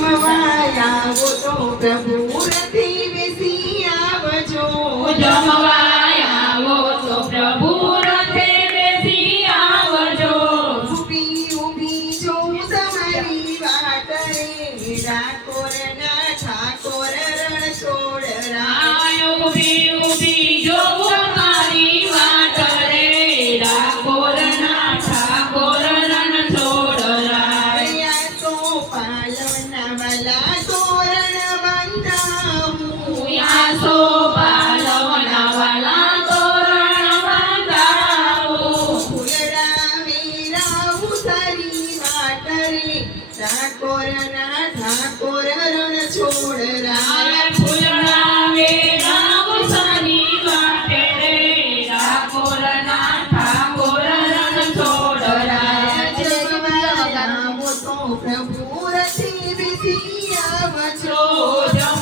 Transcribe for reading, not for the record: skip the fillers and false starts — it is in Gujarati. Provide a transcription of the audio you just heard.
જમવાયા વો તો પ્રભુ રથી બેસી આવજો જમવાયા વો તો પ્રભુ રથે બેસી આવજો ઊભી ઊભી જોઉં તમારી વાટ રે ડાકોરના ઠાકોર રણછોડરાય ઊભી ઊભી જોઉં તમારી વાટ રે ડાકોરના ઠાકોર રણછોડરાય તો પાલવના વાલા તોરણ બંધાવું યાસો પાલવના વાલા તોરણ બંધાવું ફૂલડા વેરાવું તારી વાટ રે ઠાકોરના ઠાકોર રણછોડરાય ફૂલના વેરાવું સાની વાટે રે ડાકોરના ઠાકોર રણછોડરાય જગવાયા વો તો પ્રભુ રથી બેસી આવજો જમવાયા